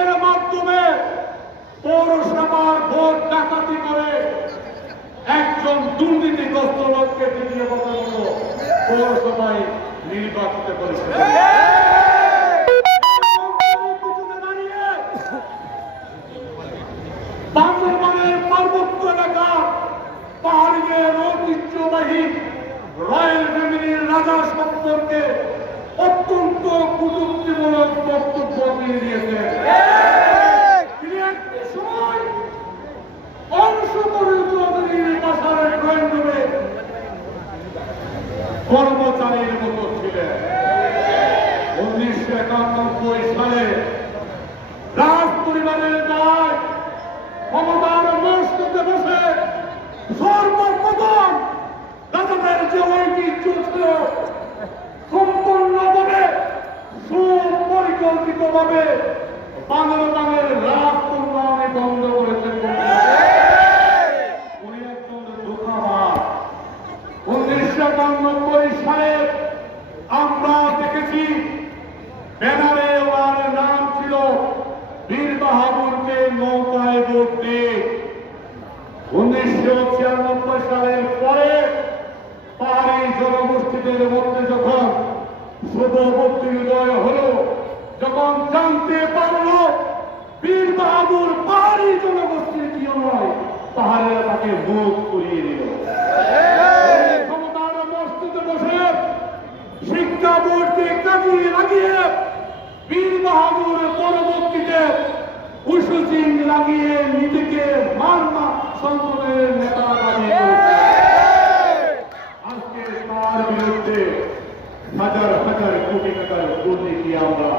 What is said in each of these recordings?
এর মাধ্যমে পৌরসভার ভোট ডাকাতি করে একজন দুর্নীতিগ্রস্ত লোককে দ্বিতীয় পৌরসভায় নির্বাচিত করেছে। কুটুক্তিমূলক বক্তব্য দিয়েছেন। তিনি ড্রয়িং কর্মচারীর মতো ছিলেন। উনিশশো একানব্বই সালে রাজ পরিবারের দায় ক্ষমতার মস্তকে বসে সর্বপ্রথম রাজাদের যে ঐতিহ্য ছিল সুপরিকল্পিত বাংলা বাংলার রাজ উন্নয়নে বন্ধ করেছেন। সালে আমরা দেখেছি ব্যানারে ওনার নাম ছিল বীর বাহাদুরকে নৌকায় ভোট উনিশশো ছিয়ানব্বই সালের পরে পাহাড়ি জনগোষ্ঠীদের মধ্যে যখন শুভবর্তী উদয় হল যখন জানতে পারল বীর বাহাদুর পাহাড়ি জনগোষ্ঠীর প্রিয় নয় পাহাড়েরা তাকে মুখ করিয়ে দিল। ক্ষমতার মস্তিতে বসে শিক্ষা বোর্ডকে কাজে লাগিয়ে বীর বাহাদুর পরবর্তীতে উষু লাগিয়ে নিজেকে মারমা আমরা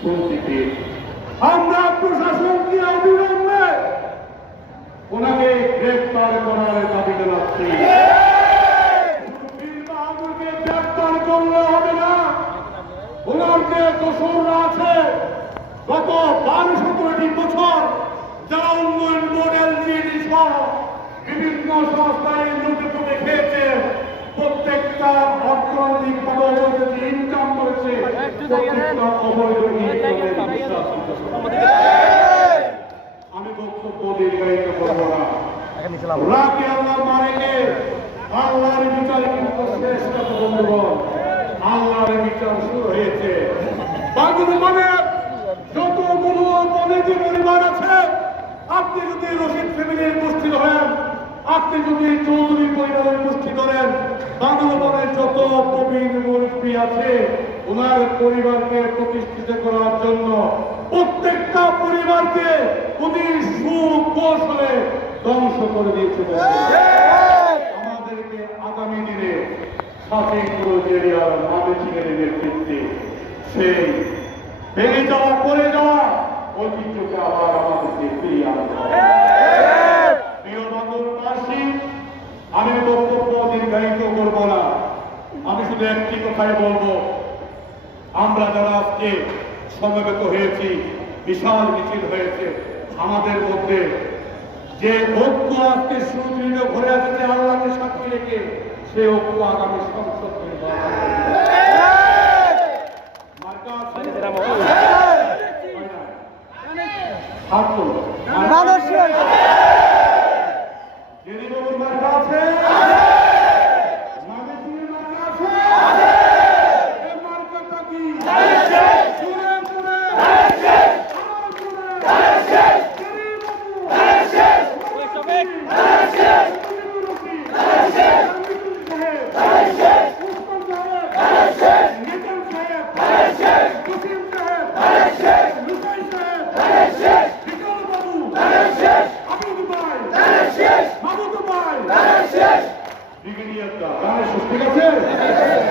শুনতে পেয়েছি আমরা প্রশাসনকে অবিলম্বে ওনাকে গ্রেফতার করার দাবি জানাচ্ছি। গ্রেফতার করলে হবে না। ওনার যে দোসররা আছে, গত বারো সতেরোটি বছর যারা উন্নয়ন মডেল জিডি সহ বিভিন্ন সংস্থায় নিযুক্ত খেয়েছে, প্রত্যেকটা অর্থনৈতিক ভাবে অবৈধ আমি বক্তব্য দীর্ঘায়িত করব না। ওরাকে আল্লাহ মারেনি আল্লাহর বিচার শেষ কথা বন্ধুগণ আল্লাহর বিচার শুরু হয়েছে। বাংলাদেশে যতগুলো বনেদি পরিবার আছে, আপনি যদি রশিদ ফ্যামিলির ধরেন বাংলাদেশের যত মুরব্বী আছে ওনার পরিবারকে প্রতিষ্ঠিত করার জন্য প্রত্যেকটা পরিবারকে উনি সুকৌশলে ধ্বংস করে দিয়েছিল আমাদেরকে আগামী দিনে ছিলেন নেতৃত্বে সেই যাওয়া, পড়ে যাওয়া ঐতিহ্যকে আবার আমাদেরকে ফিরিয়ে আনতে প্রিয় আমি বক্তব্য দীর্ঘায়িত করব না। আমি শুধু একটি কথাই বলব। আমরা যারা আজকে সমবেত হয়েছি বিশাল মিছিল হয়েছে আমাদের মধ্যে যে ঐক্য আজকে সুদৃঢ় ঘরে আসছে আল্লাহকে সাক্ষী রেখে সে ঐক্য আগামী সংসদ মানুষ আছে? Brigadeiro!